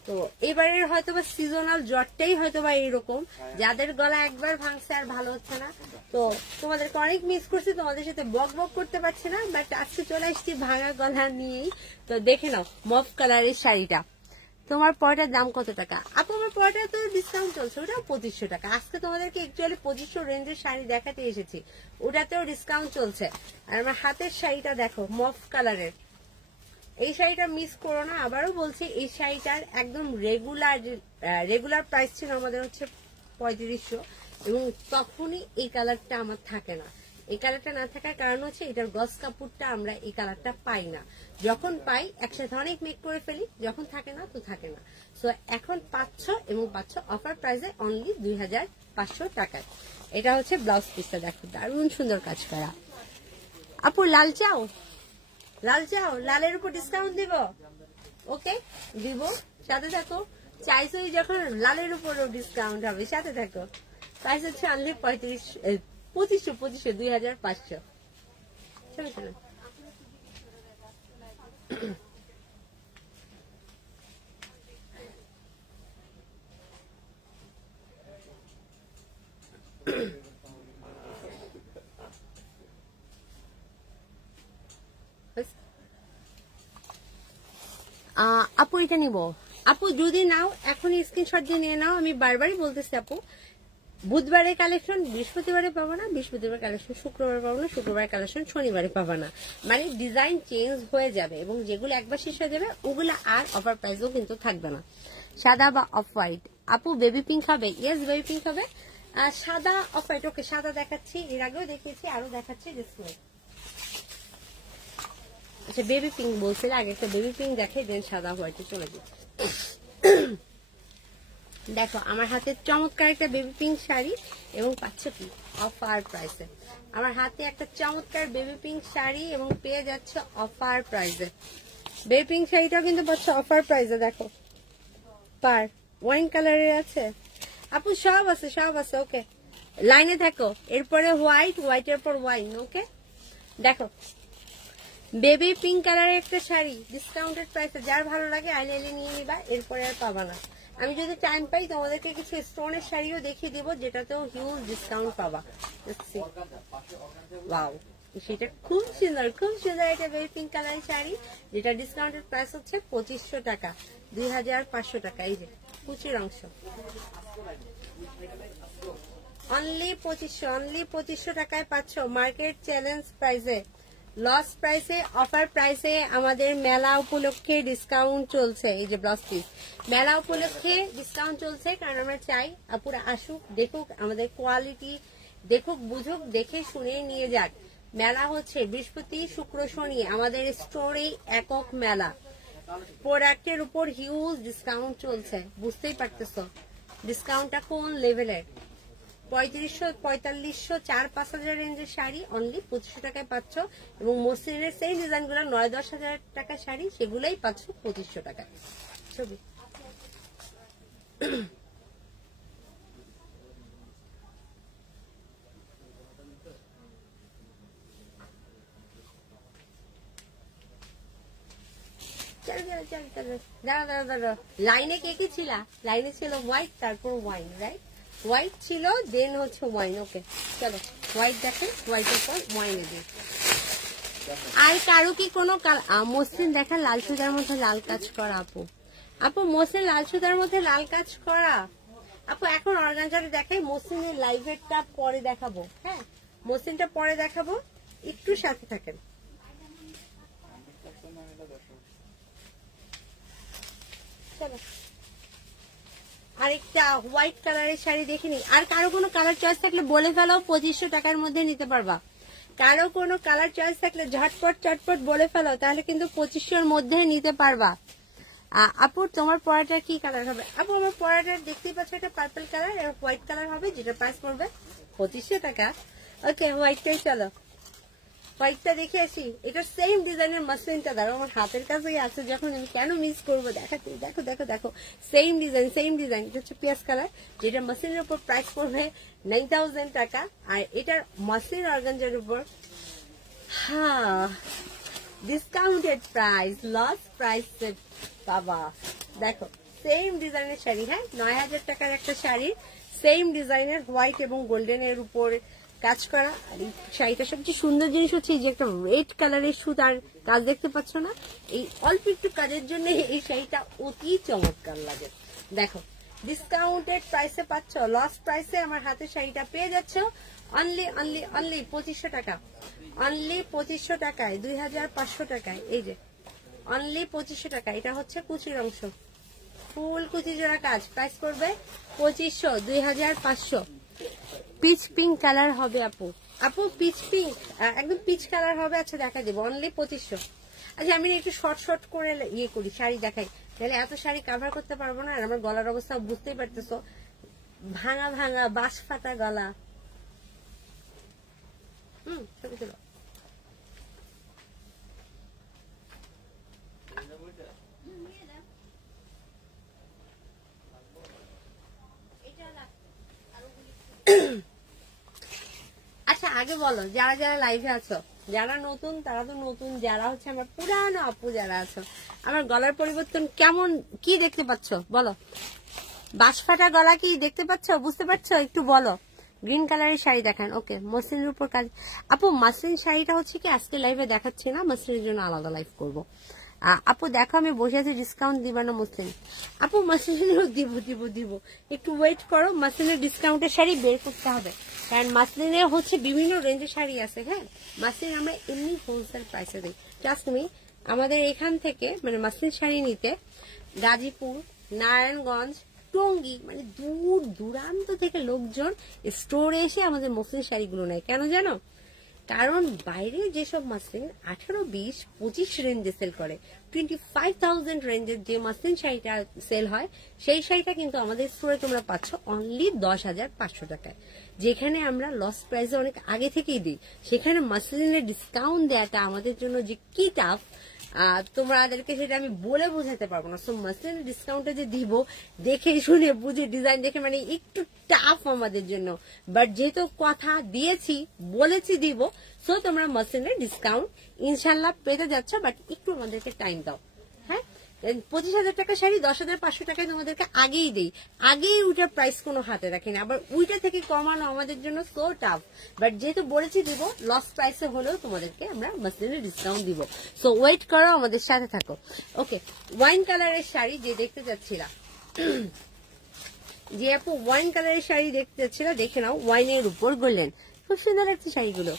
তো এবারের হয়তোবা সিজনাল জ্বরটাই হয়তোবা এইরকম, যাদের গলা একবার ভাঙছে আর ভালো হচ্ছে না। তো তোমাদেরকে অনেক মিস করছি, তোমাদের সাথে বক বক করতে পারছি না, বাট আজকে চলে আসছি ভাঙা গলা নিয়েই। তো দেখে নাও মফ কালারের শাড়িটা। তোমার পরটার দাম কত টাকা আপু? আমার পরটা তো ডিসকাউন্ট চলছে, ওটাও 2500 টাকা। আজকে তোমাদেরকে একচুয়ালি 2500 রেঞ্জের শাড়ি দেখাতে এসেছি, ওটাতেও ডিসকাউন্ট চলছে। আর আমার হাতের শাড়িটা দেখো মফ কালারের, এই শাড়িটা মিস করো না। আবারও বলছি, এই শাড়িটার একদম রেগুলার প্রাইস ছিল আমাদের হচ্ছে 3500, এবং তখনই এই কালারটা আমার থাকে না। এই কালারটা না থাকার কারণ হচ্ছে এটার গস কাপড়টা আমরা এই কালারটা পাই না। যখন পাই একসাথে অনেক মেক করে ফেলি, যখন থাকে না তো থাকে না। সো এখন পাচ্ছ, এবং পাচ্ছ অফার প্রাইসে অনলি 2500 টাকায়। এটা হচ্ছে ব্লাউজ পিসটা, দেখো দারুণ সুন্দর কাজ করা। আপু লাল চাও? লাল চাও? লালের উপর ডিসকাউন্ট দিব। ওকে দিব, সাথে থাকো। চাইছোই যখন, লালের উপরও ডিসকাউন্ট হবে, সাথে থাকো। প্রাইস হচ্ছে অনলি 2500 2500। চলো চলো আপু এটা নিব। আপু যদি নাও এখনই স্ক্রিনশট দিয়ে নিয়ে নাও। আমি বারবারই বলতেছি আপু, বুধবারে কালেকশন বৃহস্পতিবারে পাবো না, বৃহস্পতিবার কালেকশন শুক্রবার পাবো না, শুক্রবার কালেকশন শনিবারে পাবো না। মানে ডিজাইন চেঞ্জ হয়ে যাবে, এবং যেগুলো একবার শেষ হয়ে যাবে ওগুলো আর অফার প্রাইসও কিন্তু থাকবে না। সাদা বা অফ হোয়াইট? আপু বেবি পিঙ্ক হবে? ইয়েস বেবি পিঙ্ক হবে। সাদা অফ হোয়াইট। ওকে সাদা দেখাচ্ছি, এর আগেও দেখিয়েছি, আরো দেখাচ্ছি। আচ্ছা বেবি পিঙ্ক বলছিল, আগে একটা বেবি পিঙ্ক দেখে দেন সাদা হোয়াইটে চলে যাই। দেখো আমার হাতে চমৎকার একটা বেবি পিঙ্ক শাড়ি, এবং পাচ্ছ কি অফার প্রাইসে। আমার হাতে একটা চমৎকার বেবি পিঙ্ক শাড়ি এবং পেয়ে যাচ্ছে অফার প্রাইসে। বেবি পিঙ্ক শাড়িটাও কিন্তু পাচ্ছ অফার প্রাইসে। দেখো পার ওয়াইন কালারের আছে আপু, সব আছে সব আছে। ওকে লাইনে থাকো। এরপরে হোয়াইট, হোয়াইটের পর ওয়াইন। ওকে দেখো বেবি পিঙ্ক কালারের একটা শাড়ি ডিসকাউন্টেড প্রাইসে, যার ভালো লাগে আইলে নিয়ে নিবা, এরপরে আর পাবা না। আমি যদি টাইম পাই তোমাদেরকে কিছু স্টোনের শাড়িও দেখিয়ে দেবো, যেটাতেও হিউজ ডিসকাউন্ট পাবা। ওয়াও, সেটা খুব সুন্দর, খুব সুন্দর একটা বেবি পিঙ্ক কালারের শাড়ি, যেটা ডিসকাউন্টেড প্রাইস হচ্ছে 2500 টাকা, 2500 টাকা। এই যে কুচির অংশ, অনলি 2500 টাকায় পাচ্ছ মার্কেট চ্যালেঞ্জ প্রাইসে, লস প্রাইসে, অফার প্রাইসে। আমাদের মেলা উপলক্ষে ডিসকাউন্ট চলছে। এই যে ব্লাউজ পিস মেলা উপলক্ষে ডিসকাউন্ট চলছে, কারণ আমরা চাই আপুরা আসুক, দেখুক আমাদের কোয়ালিটি, দেখুক বুঝুক, দেখে শুনে নিয়ে যাক। মেলা হচ্ছে বৃহস্পতি শুক্র শনি, আমাদের স্টোরে একক মেলা, প্রোডাক্টের উপর হিউজ ডিসকাউন্ট চলছে, বুঝতেই পারতেছো ডিসকাউন্টটা কোন লেভেলের। 3500, 4500, 4-5 রেঞ্জের শাড়ি অনলি 2500 টাকায় পাচ্ছ, এবং মসলিনের সেই ডিজাইনগুলো 9-10 হাজার টাকার শাড়ি, সেগুলোই পাচ্ছ 2500 টাকায়। ছবি লাইনে কে কি ছিল? লাইনে ছিল হোয়াইট, তারপর ওয়াইন, রাইট? হোয়াইট ছিল, দেন হচ্ছে ওয়াইন। ওকে চলো হোয়াইট দেখেন, হোয়াইটের পর ওয়াইনে দিই। আর কারো কি কোনো মসলিন দেখেন লাল সুতার মধ্যে লাল কাজ করা? আপু আপু মসলিন লাল সুতার মধ্যে লাল কাজ করা। আপু এখন অর্গানজাটা দেখাই, মসলিনের লাইভেরটা পরে দেখাবো। হ্যাঁ, মসলিনটা পরে দেখাবো, একটু সাথে থাকেন। চলো আরেকটা হোয়াইট কালারের শাড়ি দেখে নি। আর কারো কোনো কালার চয়েস থাকলে বলে ফেলো, 2500 টাকার মধ্যে নিতে পারবা। কারো কোনো কালার চয়েস থাকলে ঝটপট চটপট বলে ফেলো, তাহলে কিন্তু 2500-র মধ্যে নিতে পারবা। আপু তোমার পরাটার কি কালার হবে? আপু আমার পরাটার দেখতেই পাচ্ছ, এটা পার্পল কালার আর হোয়াইট কালার হবে, যেটা প্রাইস পড়বে 2500 টাকা। ওকে হোয়াইটটাই চলো, হোয়াইটটা দেখে আসি। এটা সেম ডিজাইনের মাসলিনটা দাঁড়ো আমার হাতের কাছেই আছে, যখন আমি কেন মিস করবো দেখাতে। দেখো দেখো দেখো, সেম ডিজাইন, সেম ডিজাইন। এটা হচ্ছে পিয়াজ কালার, যেটা মাসলিনের উপর প্রাইস পড়বে 9000 টাকা, আর এটার মাসলিন অর্গানজার উপর ডিসকাউন্টেড প্রাইস, লস প্রাইস বাবা। দেখো সেম ডিজাইনের শাড়ি, হ্যাঁ 9000 টাকার একটা শাড়ি, সেম ডিজাইনের হোয়াইট এবং গোল্ডেনের উপর কাজ করা। আর এই শাড়িটা সবচেয়ে সুন্দর জিনিস হচ্ছে এই যে একটা রেড কালারের সুতার কাজ দেখতে পাচ্ছ না, এই অল্প একটু কাজের জন্য এই শাড়িটা অতি চমৎকার লাগে। দেখো ডিসকাউন্টেড প্রাইসে পাচ্ছ, লস প্রাইসে আমার হাতে শাড়িটা পেয়ে যাচ্ছ অনলি অনলি অনলি 2500 টাকা, অনলি 2500 টাকায়, 2500 টাকায়। এই যে অনলি 2500 টাকা। এটা হচ্ছে কুচির অংশ, ফুল কুচি জোড়া কাজ, প্রাইস করবে 2500, 2500। পিচ পিঙ্ক কালার হবে আপু, আপু পিচ পিঙ্ক, একদম পিচ কালার হবে। আচ্ছা দেখা দেবো, অনলি 2500। আচ্ছা আমি একটু শর্ট শর্ট করে ইয়ে করি, শাড়ি দেখাই, তাহলে এত শাড়ি কাভার করতে পারবো না। আর আমার গলার অবস্থা বুঝতেই পারতেছো, ভাঙা ভাঙা বাঁশ ফাটা গলা। ছবি তুলো। আচ্ছা আগে বলো, যারা যারা লাইভে আছো, যারা নতুন তারা তো নতুন, যারা হচ্ছে আমার পুরানো আপু যারা আছো, আমার গলার পরিবর্তন কেমন, কি দেখতে পাচ্ছ বলো? বাঁশ ফাটা গলা কি দেখতে পাচ্ছ, বুঝতে পারছো? একটু বলো। গ্রিন কালারের শাড়ি দেখান। ওকে মসলিনের উপর কাজ। আপু মসলিন শাড়িটা হচ্ছে কি আজকে লাইভে দেখাচ্ছি না, মসলিনের জন্য আলাদা লাইভ করবো। আপু দেখো আমি বসে আছি, ডিসকাউন্ট দিবা না মসলিন? আপু মসলিনেরও দিব দিব দিব, একটু ওয়েট করো। মসলিনের ডিসকাউন্টের শাড়ি বের করতে হবে, কারণ মসলিনের হচ্ছে বিভিন্ন রেঞ্জের শাড়ি আছে। হ্যাঁ মসলিন আমরা এমনি হোলসেল প্রাইসে দিই। ট্রাস্ট মি, আমাদের এখান থেকে মানে মসলিন শাড়ি নিতে গাজীপুর, নারায়ণগঞ্জ, টঙ্গী, মানে দূর দূরান্ত থেকে লোকজন স্টোরে এসে আমাদের মসলিন শাড়িগুলো নেয়। কেন জানো? কারণ বাইরে যেসব মসলিন 18, 20, 25 রেঞ্জে সেল করে, 25,000 রেঞ্জের যে মসলিন শাড়িটা সেল হয়, সেই শাড়িটা কিন্তু আমাদের স্টোরে তোমরা পাচ্ছ অনলি 10,500 টাকায়। যেখানে আমরা লস প্রাইসে অনেক আগে থেকেই দিই, সেখানে মসলিনের ডিসকাউন্ট দেওয়াটা আমাদের জন্য যে কি টাফ, তোমাদেরকে সেটা আমি বলে বোঝাতে পারবো না। সো মসলিনের ডিসকাউন্টে যে দিব, দেখে শুনে বুঝে ডিজাইন দেখে, মানে একটু টাফ আমাদের জন্য, বাট যেহেতু কথা দিয়েছি বলেছি দিব, সো তোমরা মসলিনের ডিসকাউন্ট ইনশাল্লাহ পেতে যাচ্ছ, বাট একটু আমাদেরকে টাইম দাও। হ্যাঁ 25,000 টাকা শাড়ি 10,500 টাকায় তোমাদেরকে আগেই দেই, আগেই ওইটার প্রাইস কোনো হাতে রাখি না, আবার ওইটা থেকে কমানো আমাদের জন্য সো টাফ, বাট যেহেতু বলেছি দিব লস প্রাইসে হলেও তোমাদেরকে আমরা মাসলিনের ডিসকাউন্ট দিব। সো ওয়েট করো, আমাদের সাথে থাকো। ওকে, ওয়াইন কালারের শাড়ি যে দেখতে যাচ্ছিলাম, যে আপু ওয়াইন কালারের শাড়ি দেখতে যাচ্ছিল, দেখে নাও, ওয়াইনের উপর গোল্ডেন, খুব সুন্দর লাগছে শাড়িগুলো।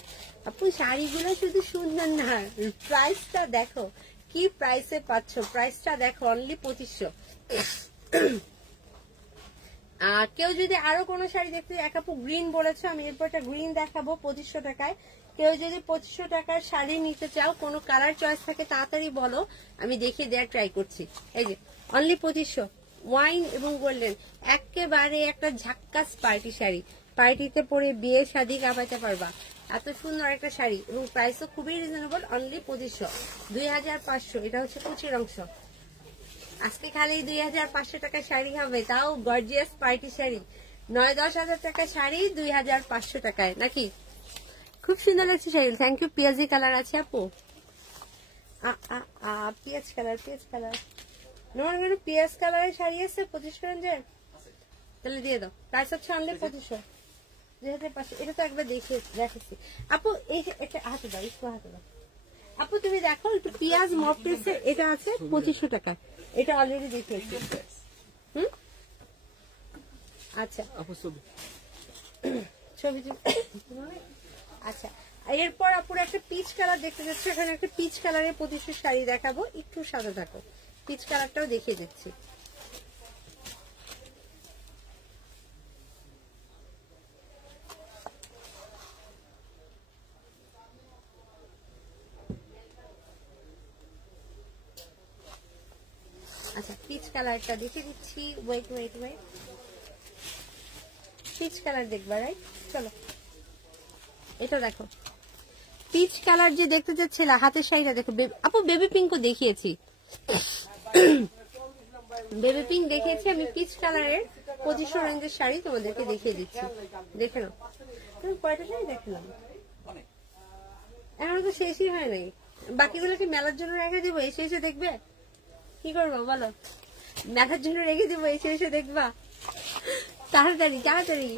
আপু শাড়িগুলো শুধু সুন্দর না, প্রাইসটা দেখো, কি প্রাইসে পাচ্ছ, প্রাইসটা দেখো, অনলি 2500। কেউ যদি আরো কোনো শাড়ি দেখতে, এক আপু গ্রিন বলেছো, আমি এরপর একটা গ্রিন দেখাবো 2500 টাকায়। কেউ যদি 2500 টাকার শাড়ি নিতে চাও, কোনো কালার চয়েস থাকে তাড়াতাড়ি বলো, আমি দেখিয়ে দেওয়ার ট্রাই করছি। এই যে অনলি 2500, ওয়াইন এবং গোল্ডেন, একেবারে একটা ঝাক্কাস পার্টি শাড়ি, পার্টিতে পরে বিয়ে শাদী কাঁপাতে পারবা, এত সুন্দর একটা শাড়ি, এবং প্রাইসও খুবই রিজনেবল, অনলি 2500, 2500। এটা হচ্ছে কুচির অংশ। আজকে খালি 2500 টাকা শাড়ি হবে, তাও গর্জিয়াস পার্টি শাড়ি, 9-10 হাজার টাকা শাড়ি 2500 টাকায়, নাকি? খুব সুন্দর লাগছে শাড়ি। Thank you. পেঁয়াজি কালার আছে আপু, পেঁয়াজ কালার, পেঁয়াজ কালার, পেঁয়াজ কালারের শাড়ি আছে 2500 রেঞ্জের, তাহলে দিয়ে দাও। প্রাইস হচ্ছে অনলি 2500, 2500। এটা তো একবার দেখেছি আপু, এই এটা হাতে দাও, একটু হাতে দাও আপু, তুমি দেখো একটু পেঁয়াজ মপ পিসে, এটা আছে 2500 টাকা, এটা অলরেডি দেখিয়েছি। আচ্ছা ছবি আচ্ছা, এরপর আপুর একটা পিচ কালার দেখতে যাচ্ছে, এখানে একটা পিচ কালারের 2500 শাড়ি দেখাবো, একটু সাদা থাকো, পিচ কালারটাও দেখিয়ে দিচ্ছি। আচ্ছা, পিচ কালারটা দেখে দিচ্ছি, wait wait wait, peach colour দেখবা, রাইট? চলো এটা দেখো, পিচ কালার যে দেখতে চাচ্ছিল, হাতের শাড়িটা দেখো আপু, বেবি পিঙ্কও দেখিয়েছি, বেবি পিঙ্ক দেখিয়েছি আমি, পিচ কালারের 2500 রেঞ্জের শাড়ি তোমাদেরকে দেখিয়ে দিচ্ছি, দেখে নাও। তুমি কয়টা শাড়ি দেখলাম, এখন তো শেষই হয় নাই, বাকিগুলোকে মেলার জন্য রেখে দিব, এসে এসে দেখবে, কি করবো বলো? মেলার জন্য রেখে দিব, এসে এসে দেখবা, তাড়াতাড়ি তাড়াতাড়ি।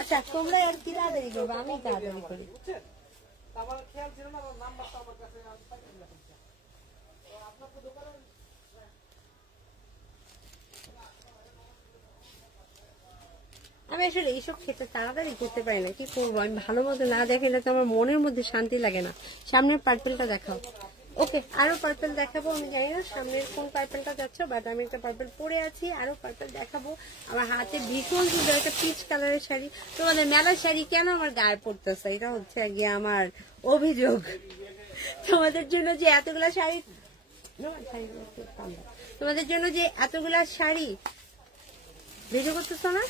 আচ্ছা, তোমরা আর কি তাড়াতাড়ি করবো, আমি তাড়াতাড়ি করি। আমি আসলে এইসব খেতে তাড়াতাড়ি করতে পারি না, কি করবো, আমি ভালো মতো না দেখলে তো আমার মনের মধ্যে শান্তি লাগে না। সামনের পার্পেলটা দেখাও। ওকে, আরো পার্পেল দেখাবো, আমি জানি না সামনের কোন পার্পেলটা যাচ্ছ, বাট আমি একটা পার্পেল পরে আছি, আরো পার্পেল দেখাবো। আমার হাতে ভীষণ সুন্দর একটা পিচ কালারের শাড়ি, তোমাদের মেলার শাড়ি কেন আমার গায়ে পড়তেছে, এটা হচ্ছে গিয়ে আমার অভিযোগ। তোমাদের জন্য যে এতগুলা শাড়ি, তোমাদের জন্য যে এতগুলা শাড়ি ভিডিও করতেছ না,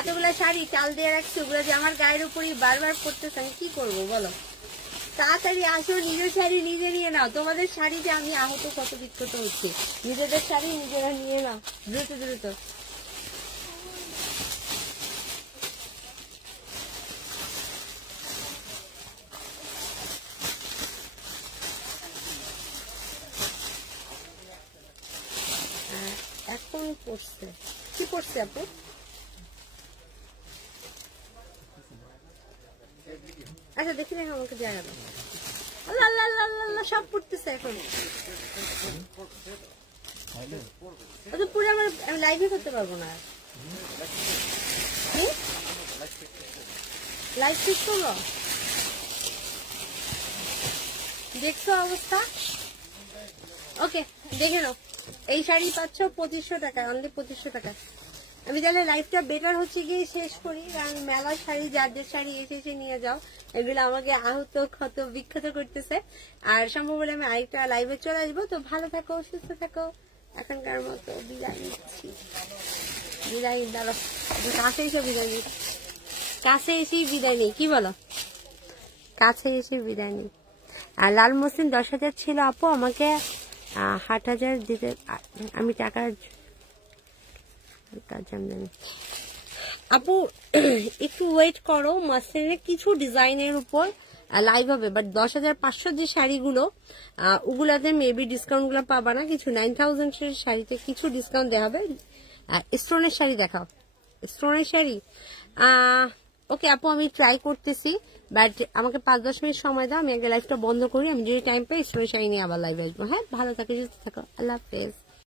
এতগুলা শাড়ি চাল দিয়ে রাখছি, ওগুলো যে আমার গায়ের উপরই বারবার পড়তেছে, আমি কি করবো বলো? তাড়াতাড়ি আসো, নিজের শাড়ি নিজে নিয়ে নাও, তোমাদের শাড়িতে আমি আহত কত বিক্ষত হচ্ছি, নিজেদের শাড়ি নিজেরা নিয়ে নাও, দ্রুত দ্রুত। এখন পড়ছে, কি পড়ছে আপু? আচ্ছা দেখি দেখো, আমাকে জায়গা দাও। আল্লাহ আল্লাহ আল্লাহ, সব পড়তেছে এখন, পুরো আমার লাইভে করতে পারবো না, লাইভ ঠিক করবো, দেখছো অবস্থা? ওকে, দেখে নাও, এই শাড়ি পাচ্ছ 2500 টাকায়, অনলি 2500 টাকা। আমি তাহলে লাইফটা বেটার হচ্ছে গিয়ে শেষ করি, কারণ মেলার শাড়ি যার যে শাড়ি এসে এসে নিয়ে যাও, এগুলো আমাকে আহত ক্ষত বিক্ষত করতেছে। আর সম্ভব হলে আমি আরেকটা লাইভে চলে আসবো। তো ভালো থাকো, সুস্থ থাকো, এখনকার মতো বিদায় নিচ্ছি। বিদায় দাঁড়ো, কাছে এসে বিদায় নিই, কাছে এসেই বিদায় নেই, কি বলো? কাছে এসে বিদায় নেই। আর লাল মসলিন 10,000 ছিল আপু, আমাকে 8,000 দিতে, আমি টাকা আপু একটু ওয়েট করো। মসলিনের কিছু ডিজাইনের উপর লাইভ হবে, বাট 10,500 যে শাড়িগুলো ওগুলাতে মেবি ডিসকাউন্ট গুলো পাবা না। কিছু 9,000 এর শাড়িতে কিছু ডিসকাউন্ট দেওয়া হবে। স্টোনের শাড়ি দেখাও, স্টোনের শাড়ি। ওকে আপু, আমি ট্রাই করতেছি, বাট আমাকে 5-10 মিনিট সময় দাও, আমি একটা লাইভটা বন্ধ করি, আমি যদি টাইম পাই স্টোনের শাড়ি নিয়ে আবার লাইভ আসবো। হ্যাঁ, ভালো থাকো, সুস্থ থাকো, আল্লাহ হাফেজ।